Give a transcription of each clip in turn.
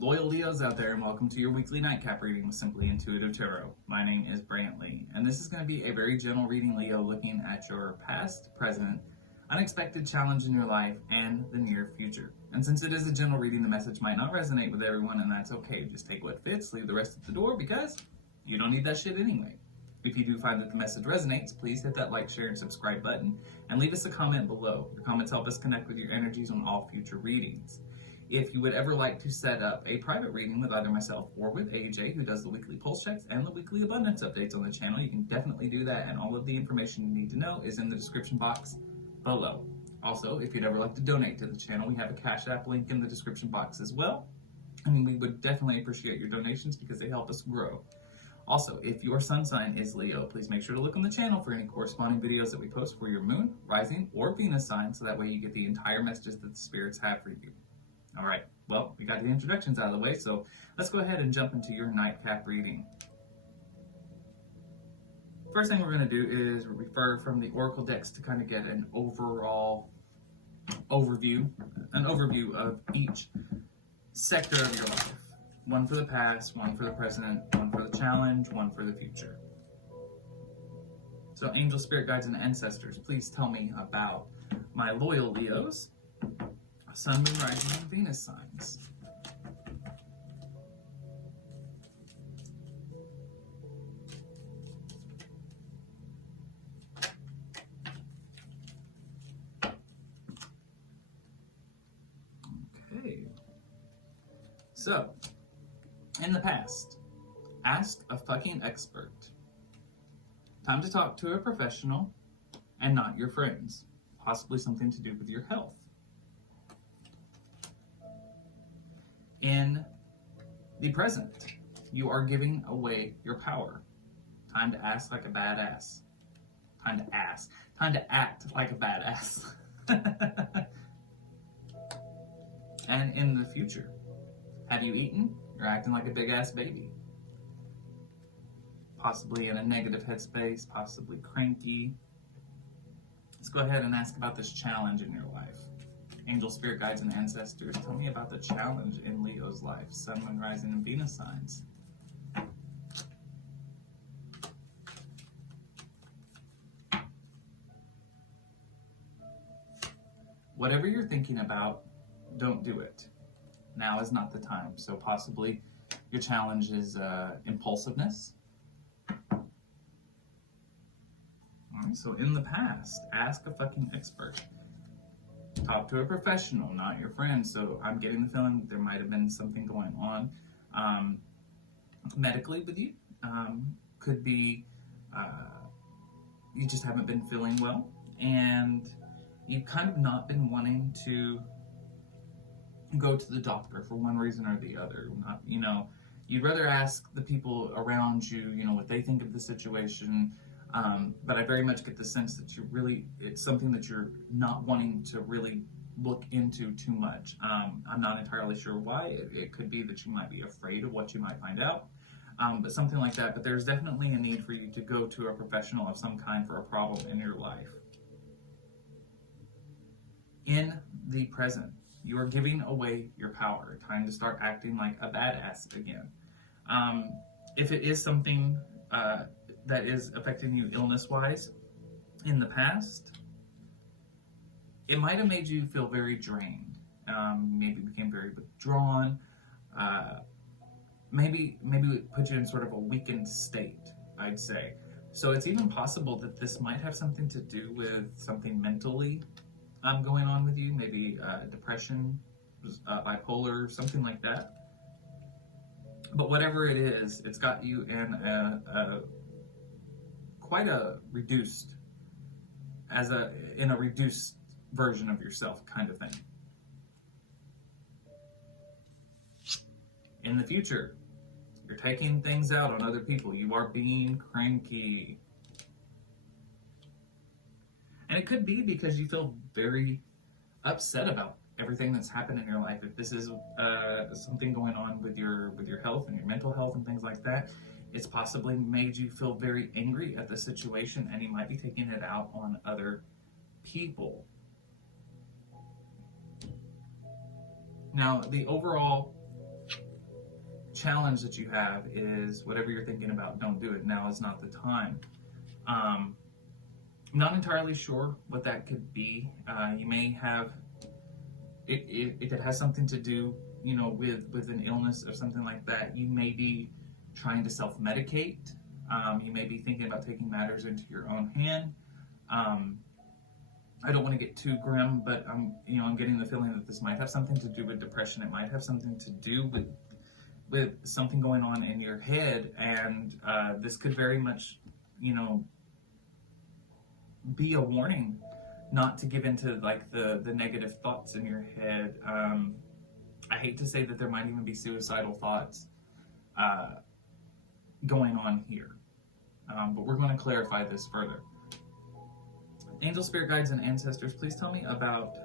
loyal Leos out there, and welcome to your weekly nightcap reading with Simply Intuitive Tarot. My name is Brantley, and this is going to be a very gentle reading, Leo, looking at your past, present, unexpected challenge in your life, and the near future. And since it is a gentle reading, the message might not resonate with everyone, and that's okay. Just take what fits, leave the rest at the door, because you don't need that shit anyway. If you do find that the message resonates, please hit that like, share, and subscribe button, and leave us a comment below. Your comments help us connect with your energies on all future readings. If you would ever like to set up a private reading with either myself or with AJ, who does the weekly pulse checks and the weekly abundance updates on the channel, you can definitely do that, and all of the information you need to know is in the description box below. Also, if you'd ever like to donate to the channel, we have a Cash App link in the description box as well. And we would definitely appreciate your donations because they help us grow. Also, if your sun sign is Leo, please make sure to look on the channel for any corresponding videos that we post for your moon, rising, or Venus sign, so that way you get the entire messages that the spirits have for you. All right, well, we got the introductions out of the way, so let's go ahead and jump into your nightcap reading. First thing we're going to do is refer from the Oracle decks to kind of get an overall overview of each sector of your life. One for the past, one for the present, one for the challenge, one for the future. So angel, spirit guides, and ancestors, please tell me about my loyal Leos, Sun, Moon, Rising, and Venus signs. Okay. So, in the past, ask a fucking expert. Time to talk to a professional and not your friends. Possibly something to do with your health. In the present, you are giving away your power. Time to ask like a badass. Time to act like a badass. And in the future, have you eaten? You're acting like a big ass baby. Possibly in a negative headspace, possibly cranky. Let's go ahead and ask about this challenge in your life. Angel, spirit guides, and ancestors, tell me about the challenge in Leo's life. Sun, Moon, Rising, and Venus signs. Whatever you're thinking about, don't do it. Now is not the time. So possibly your challenge is impulsiveness. All right, so in the past, ask a fucking expert. Talk to a professional, not your friend. So I'm getting the feeling that there might have been something going on medically with you. Could be you just haven't been feeling well, and you've kind of not been wanting to go to the doctor for one reason or the other. Not, you'd rather ask the people around you, what they think of the situation. But I very much get the sense that it's something that you're not wanting to really look into too much. I'm not entirely sure why. It could be that you might be afraid of what you might find out, but something like that. But there's definitely a need for you to go to a professional of some kind for a problem in your life. In the present, you are giving away your power. Time to start acting like a badass again. If it is something that is affecting you illness-wise in the past, it might have made you feel very drained. Maybe became very withdrawn. Maybe it put you in sort of a weakened state, I'd say. So it's even possible that this might have something to do with something mentally going on with you. Maybe depression, bipolar, something like that. But whatever it is, it's got you in quite a reduced, in a reduced version of yourself kind of thing. In the future, you're taking things out on other people. You are being cranky. And it could be because you feel very upset about everything that's happened in your life. If this is something going on with your health and your mental health and things like that, it's possibly made you feel very angry at the situation, and you might be taking it out on other people. Now, the overall challenge that you have is whatever you're thinking about, don't do it. Now is not the time. I'm not entirely sure what that could be. You may have, if it has something to do, you know, with an illness or something like that, you may be trying to self-medicate. You may be thinking about taking matters into your own hand. I don't want to get too grim, but I'm getting the feeling that this might have something to do with depression. It might have something to do with something going on in your head, and this could very much, you know, be a warning not to give into like the negative thoughts in your head. I hate to say that there might even be suicidal thoughts going on here, but we're going to clarify this further. Angel, spirit guides, and ancestors, please tell me about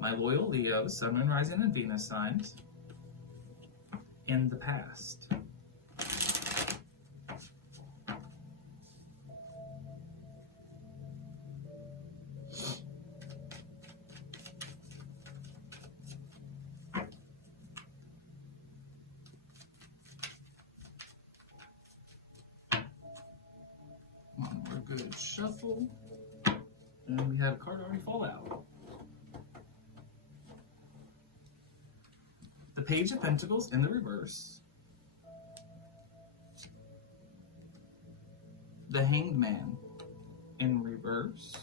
my loyal Leo, Sun, Moon, Rising, and Venus signs in the past. One more good shuffle. And we had a card already fall out. The Page of Pentacles in the reverse. The Hanged Man in reverse.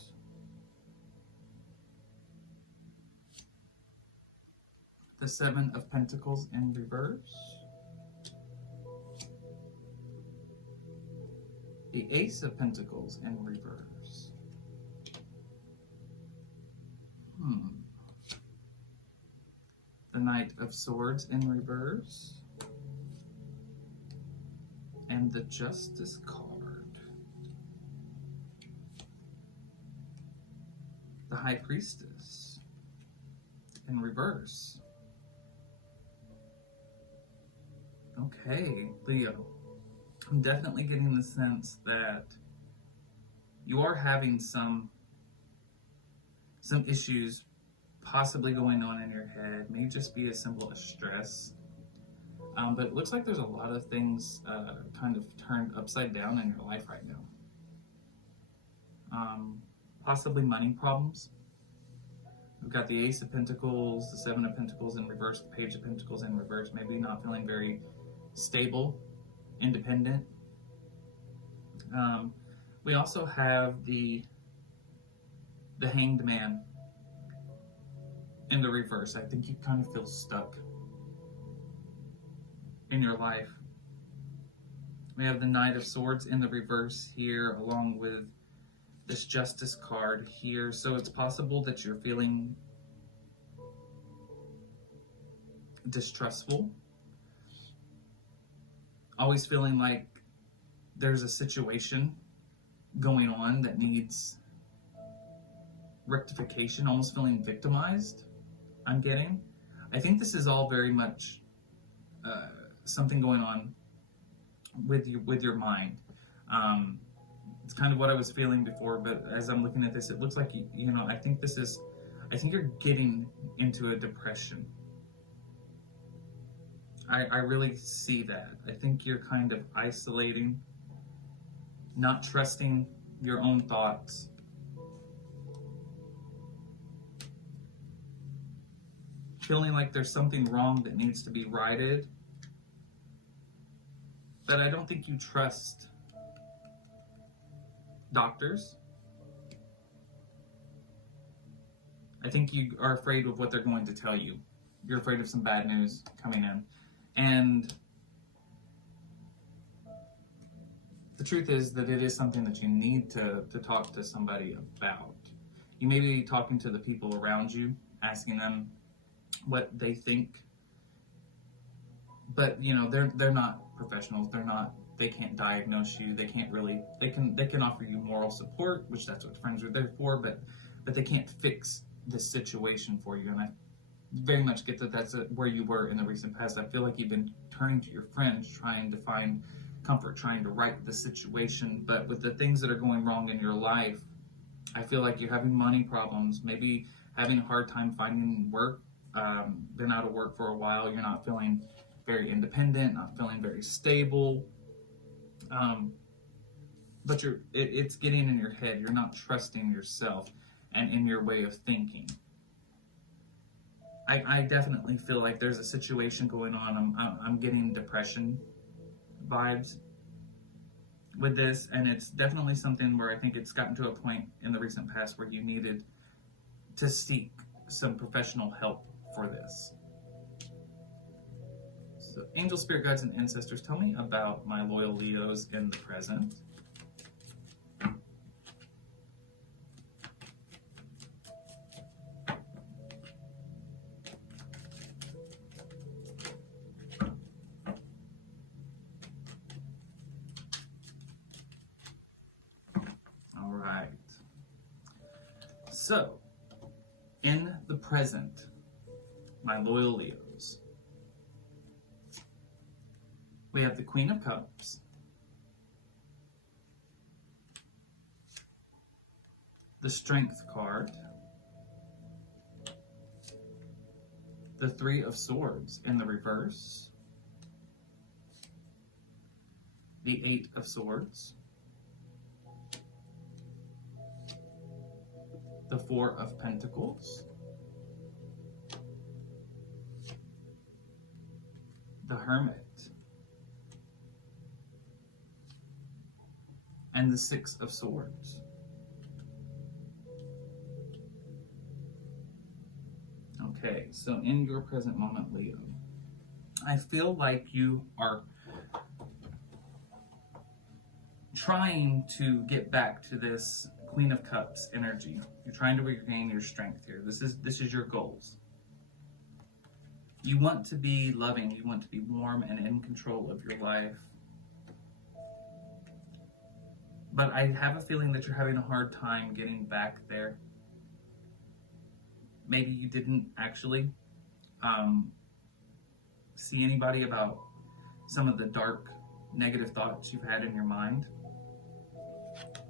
The Seven of Pentacles in reverse. The Ace of Pentacles in reverse. The Knight of Swords in reverse. And the Justice card. The High Priestess in reverse. Okay, Leo. I'm definitely getting the sense that you are having some issues possibly going on in your head. May just be as simple as stress. But it looks like there's a lot of things kind of turned upside down in your life right now. Possibly money problems. We've got the Ace of Pentacles, the Seven of Pentacles in reverse, the Page of Pentacles in reverse. Maybe not feeling very stable, independent. We also have the Hanged Man in the reverse. I think you kind of feel stuck in your life. We have the Knight of Swords in the reverse here, along with this Justice card here. So it's possible that you're feeling distrustful, always feeling like there's a situation going on that needs rectification, almost feeling victimized. I'm getting. I think this is all very much something going on with your mind. It's kind of what I was feeling before, but as I'm looking at this, it looks like you know. I think you're getting into a depression. I really see that. I think you're kind of isolating, not trusting your own thoughts. Feeling like there's something wrong that needs to be righted. But I don't think you trust doctors. I think you are afraid of what they're going to tell you. You're afraid of some bad news coming in. And the truth is that it is something that you need to talk to somebody about. You may be talking to the people around you, asking them what they think, but you know they're not professionals. They can't diagnose you. They can offer you moral support, which that's what friends are there for, but they can't fix this situation for you. And I very much get that that's where you were in the recent past. I feel like you've been turning to your friends, trying to find comfort, trying to right the situation, but with the things that are going wrong in your life, I feel like you're having money problems, maybe having a hard time finding work. Been out of work for a while, you're not feeling very independent, not feeling very stable. But it's getting in your head. You're not trusting yourself and in your way of thinking. I definitely feel like there's a situation going on. I'm getting depression vibes with this, and it's definitely something where I think it's gotten to a point in the recent past where you needed to seek some professional help for this. So, angel, spirit guides, and ancestors, tell me about my loyal Leos in the present. All right. So, in the present, my loyal Leos, we have the Queen of Cups, the Strength card, the Three of Swords in the reverse, the Eight of Swords, the Four of Pentacles, the Hermit, and the Six of Swords. Okay, so in your present moment, Leo, I feel like you are trying to get back to this Queen of Cups energy. You're trying to regain your strength here. This is your goals. You want to be loving, you want to be warm and in control of your life. But I have a feeling that you're having a hard time getting back there. Maybe you didn't actually see anybody about some of the dark, negative thoughts you've had in your mind.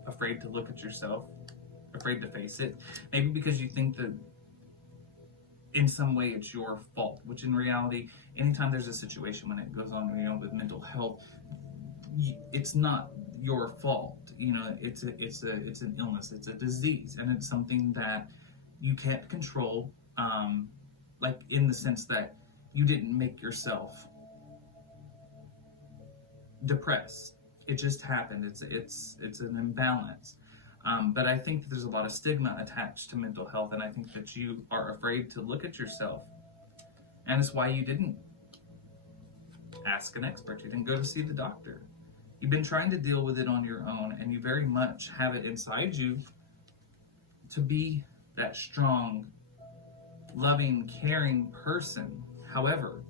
Afraid to look at yourself, afraid to face it. Maybe because you think that in some way it's your fault, which in reality, anytime there's a situation when it goes on, with mental health, it's not your fault. It's an illness, it's a disease, and it's something that you can't control, like in the sense that you didn't make yourself depressed. It just happened. It's an imbalance. But I think that there's a lot of stigma attached to mental health, and I think that you are afraid to look at yourself. And it's why you didn't ask an expert. You didn't go to see the doctor. You've been trying to deal with it on your own, and you very much have it inside you to be that strong, loving, caring person. However,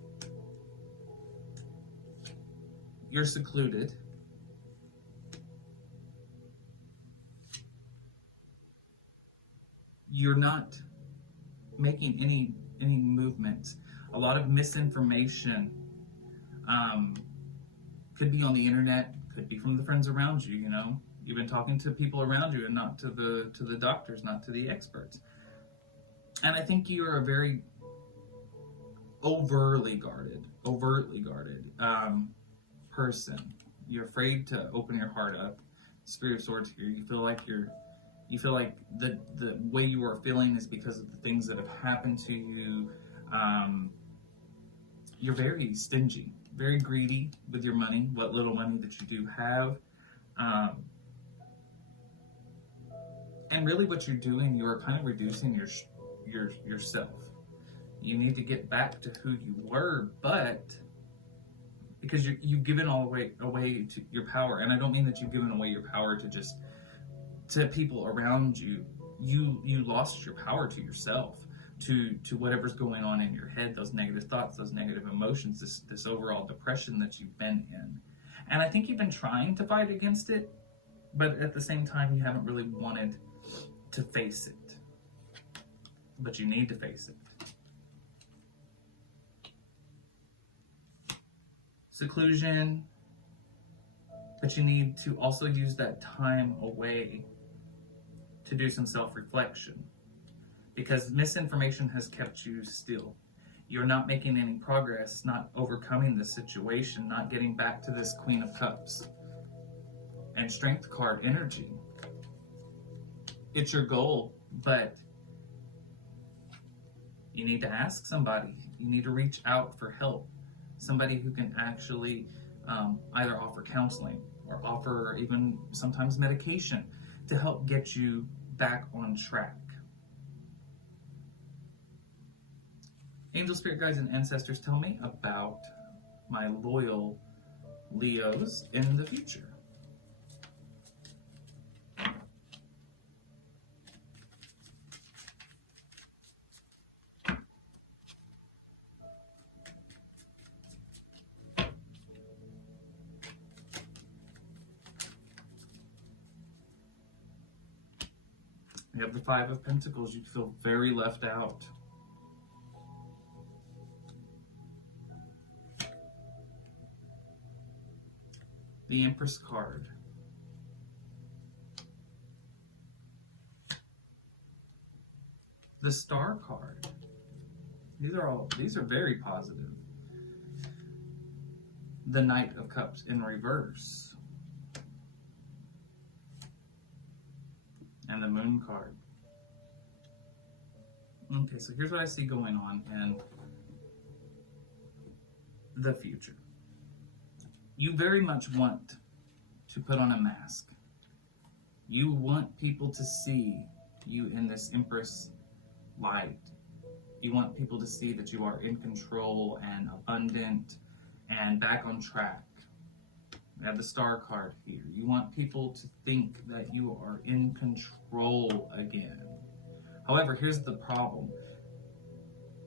you're secluded. You're not making any movements. A lot of misinformation could be on the internet, could be from the friends around you. You've been talking to people around you and not to the doctors, not to the experts. And I think you are a very overtly guarded person. You're afraid to open your heart up. Spirit of Swords here. You feel like the way you are feeling is because of the things that have happened to you. You're very stingy, very greedy with your money, what little money that you do have. And really what you're doing, you are kind of reducing yourself. You need to get back to who you were, but because you've given all away to your power, and I don't mean that you've given away your power to people around you. You lost your power to yourself, to whatever's going on in your head, those negative thoughts, those negative emotions, this overall depression that you've been in. And I think you've been trying to fight against it, but at the same time you haven't really wanted to face it. But you need to face it. Seclusion, but you need to also use that time away to do some self-reflection, because misinformation has kept you still. You're not making any progress, not overcoming this situation, not getting back to this Queen of Cups. And Strength card energy. It's your goal, but you need to ask somebody. You need to reach out for help. Somebody who can actually either offer counseling or offer even sometimes medication to help get you back on track. Angel, spirit guides, and ancestors, tell me about my loyal Leos in the future. We have the Five of Pentacles. You feel very left out. The Empress card. The Star card. These are very positive. The Knight of Cups in reverse. And the Moon card. Okay, so here's what I see going on in the future. You very much want to put on a mask. You want people to see you in this Empress light. You want people to see that you are in control and abundant and back on track. We have the Star card here. You want people to think that you are in control again. However, here's the problem.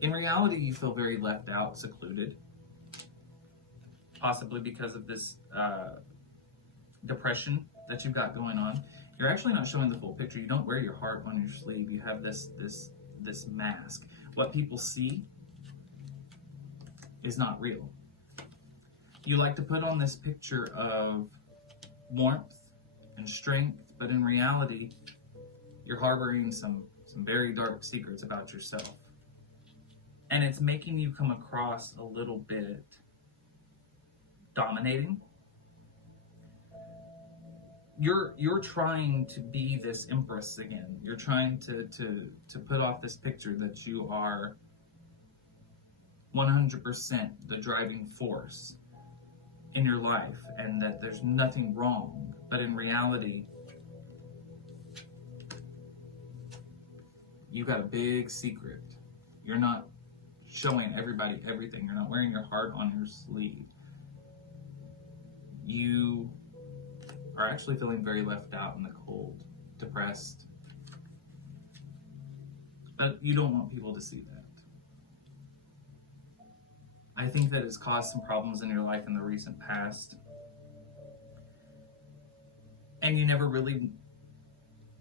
In reality, you feel very left out, secluded. Possibly because of this depression that you've got going on. You're actually not showing the full picture. You don't wear your heart on your sleeve. You have this mask. What people see is not real. You like to put on this picture of warmth and strength, but in reality, you're harboring some very dark secrets about yourself. And it's making you come across a little bit dominating. You're trying to be this Empress again. You're trying to put off this picture that you are 100% the driving force in your life and that there's nothing wrong. But in reality, you've got a big secret. You're not showing everybody everything. You're not wearing your heart on your sleeve. You are actually feeling very left out in the cold, depressed. But you don't want people to see that. I think that it's caused some problems in your life in the recent past. And you never really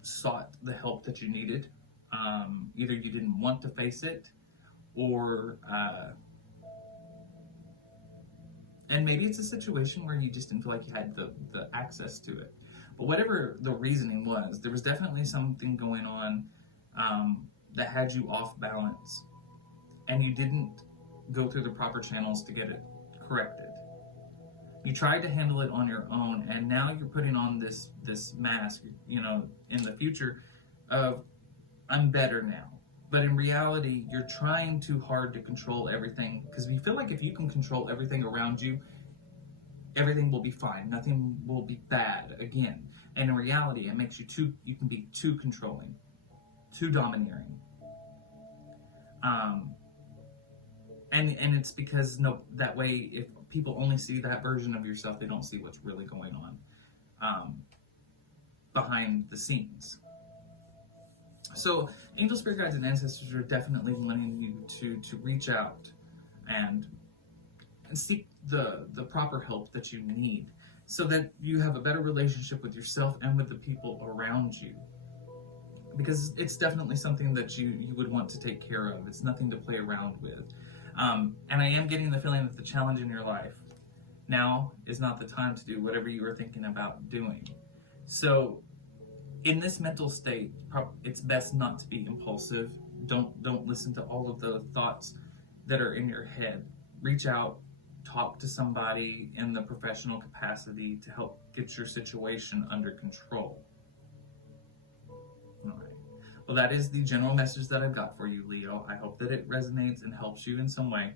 sought the help that you needed. Either you didn't want to face it, or and maybe it's a situation where you just didn't feel like you had the access to it. But whatever the reasoning was, there was definitely something going on that had you off balance, and you didn't go through the proper channels to get it corrected. You tried to handle it on your own, and now you're putting on this mask, you know, in the future of, I'm better now. But in reality, you're trying too hard to control everything, because you feel like if you can control everything around you, everything will be fine. Nothing will be bad again. And in reality, it makes you can be too controlling, too domineering. And it's because that way, if people only see that version of yourself, they don't see what's really going on behind the scenes. So angel, spirit guides, and ancestors are definitely wanting you to reach out and seek the proper help that you need, so that you have a better relationship with yourself and with the people around you. Because it's definitely something that you would want to take care of. It's nothing to play around with. And I am getting the feeling that the challenge in your life now is not the time to do whatever you were thinking about doing. So in this mental state, it's best not to be impulsive. Don't listen to all of the thoughts that are in your head. Reach out, talk to somebody in the professional capacity to help get your situation under control. All right. Well, that is the general message that I've got for you, Leo. I hope that it resonates and helps you in some way.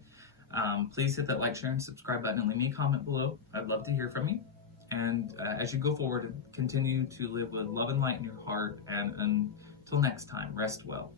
Please hit that like, share, and subscribe button and leave me a comment below. I'd love to hear from you. And as you go forward, continue to live with love and light in your heart. And until next time, rest well.